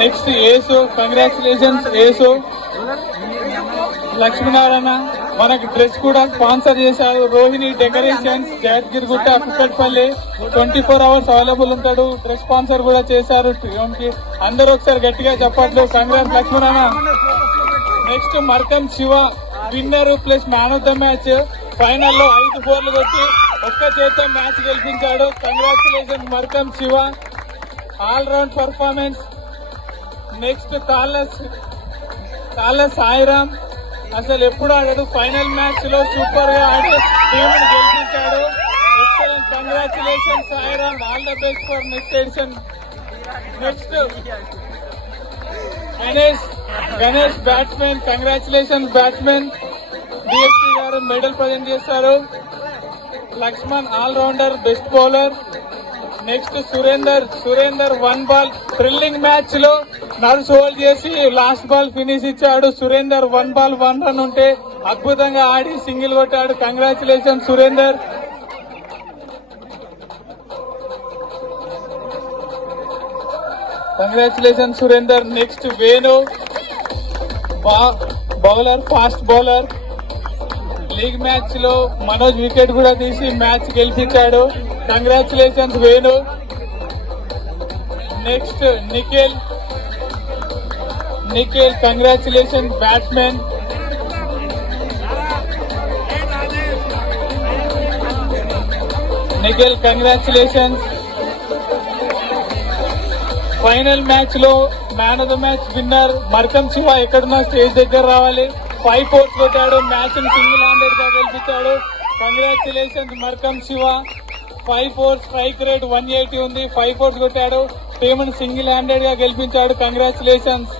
నెక్స్ట్ Yesu, congratulations Yesu. Lakshminarayana మనకి dress కూడా sponsor చేశారు. Rohini decorations, Yadagirigutta, Kukatpally. 24 hours available ఉంటాడు. డ్రెస్ స్పాన్సర్ కూడా చేశారు. అందరూ ఒకసారి గట్టిగా చెప్పట్లు. Congrats Lakshminarayana. Next Markam Shiva winner plus man of the match. ఫైనల్లో 5 4 కొట్టి ఒక్క చేత మ్యాచ్ గెలిపించాడు. Congratulations Markam Shiva. All round performance. Next Talla Sairam అసలు ఎప్పుడు ఆడాడు. ఫైనల్ మ్యాచ్ లో సూపర్ గా ఆడి టీంని గెలిపించాడు. Excellent. Congratulations Sairam. All the best for next edition. Next Ganesh batsmen. Congratulations batsmen. DSP గారు మెడల్ ప్రజెంట్ చేస్తారు. Lakshman all rounder best bowler. Next Surender 1 ball thrilling match లో నర్స్ హోల్డ్ చేసి లాస్ట్ బాల్ ఫినిష్ ఇచ్చాడు. సురేందర్ 1 బాల్ 1 రన్ ఉంటే అద్భుతంగా ఆడి సింగిల్ కొట్టాడు. Congratulation Surender. Congratulation Surender. Next Venu bowler, fast bowler. League match లో మనోజ్ వికెట్ కూడా తీసి మ్యాచ్ గెలిపించాడు. Congratulations Venu. Next Nikhil congratulation batsmen. Nikhil congratulations. Final match లో man of the match winner Markam Shiva. ఎక్కడున్నా స్టేజ్ దగ్గర రావాలి. 5 4 కొట్టాడు. మ్యాచ్ ని సింగిల్ హ్యాండెడ్ గా గెలిపించాడు. Congratulations Markam Shiva. 5 4 strike rate 180 ఉంది. 5 4 కొట్టాడు. టీంని సింగిల్ హ్యాండెడ్ గా గెలిపించాడు. కంగ్రాచులేషన్స్.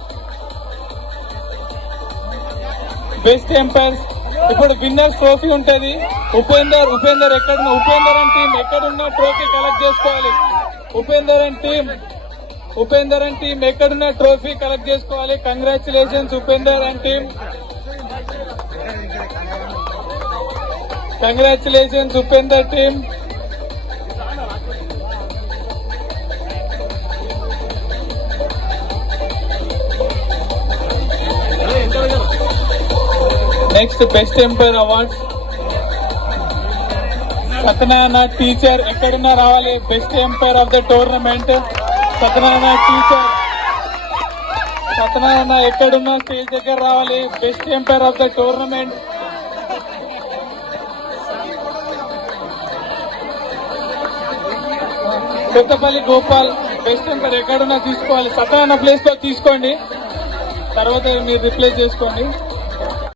Best umpires. ఇప్పుడు విన్నర్స్ ట్రోఫీ ఉంటది. ఉపేందర్ అండ్ టీం ఎక్కడున్నా ట్రోఫీ కలెక్ట్ చేసుకోవాలి. ఉపేందర్ అండ్ టీం ఎక్కడున్నా ట్రోఫీ కలెక్ట్ చేసుకోవాలి. Congratulations Upender and team. Congratulations Upender team. Next best umpire awards. Satyanarayana teacher ఎక్కడున్నా రావాలి. Best umpire of the tournament Satyanarayana teacher. Satyanarayana ఎక్కడున్నా స్టేజ్ దగ్గర రావాలి. Best umpire of the tournament. Kothapalli Gopal best umpire ఎక్కడున్నా తీసుకోవాలి. సత్యనారాయణ ప్లేస్ లో తీసుకోండి. తర్వాత మీరు రిప్లేస్ చేసుకోండి.